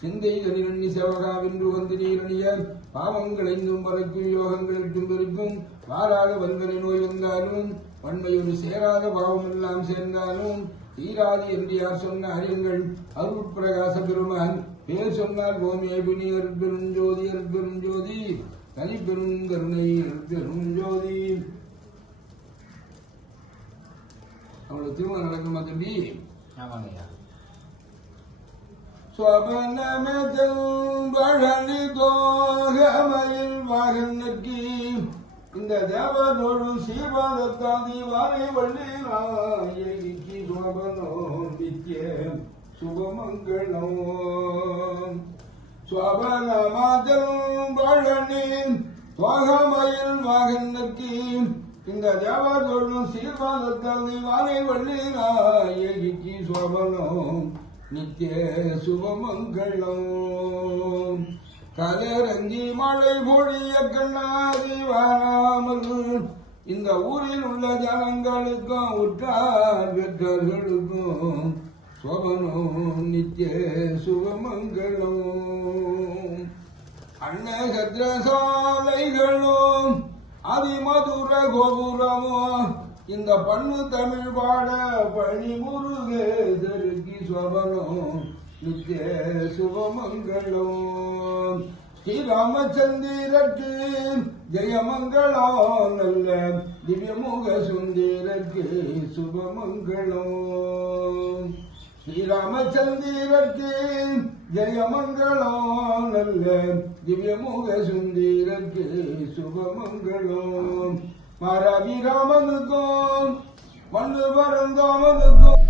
சிந்தை தனிரண்ணி சேவகாவென்று வந்து நீரணிய பாவங்களைந்தும் பறைக்கும் யோகங்கள் எட்டும் பெருக்கும் வாராத வந்தனை நோய் வந்தாலும் வன்மையொரு சேராத பாவமெல்லாம் சேர்ந்தாலும் தீராது என்று யார் சொன்ன அறியுங்கள் அருள் பிரகாச பெருமான் பேர் சொன்னால் கோமே பிணி அருட்பெரும் ஜோதி அருட்பெரும் ஜோதி தனிப்பெரும் கருணை அருட்பெரும் ஜோதி. அவளோட திருமணம் நடக்குமா தம்பி? பழனி தோகமயில் வாகனக்கி இந்த தேவனோடு சீபாதத்தாதி வாரை வள்ளி நாயகிக்கு சோபனோ நித்திய சுபமங்களோ சோபனமாதல் பழனி தோகமயில் வாகனக்கி இந்த தேவனோடு சீபாதத்தாதி வாரை வள்ளி நாயகிக்கு சோபனோ நித்திய சுபமங்களம். கலரஞ்சி மழை பொழிய கண்ணாதி வாராமல் இந்த ஊரில் உள்ள ஜனங்களுக்கும் உற்றார் பெற்றர்களுக்கும் சோபனம் நித்திய சுபமங்களம். அன்னகத்திர சாலைகளும் அதிமதுர கோபுரமும் இந்த பண்ணு தமிழ் பாட பணி முருகேசருக்கு சோபனம் நித்திய சுபமங்களம். ஸ்ரீராமச்சந்திரக்கு ஜெயமங்களம் நல்ல திவ்யமுக சுந்தரக்கு சுபமங்களம். ஸ்ரீராமச்சந்திரக்கு ஜெயமங்களம் நல்ல திவ்யமுக சுந்தரக்கு சுபமங்களம். மாரவிராமனுக்கும் மண்ணு பரந்தாமனுக்கும்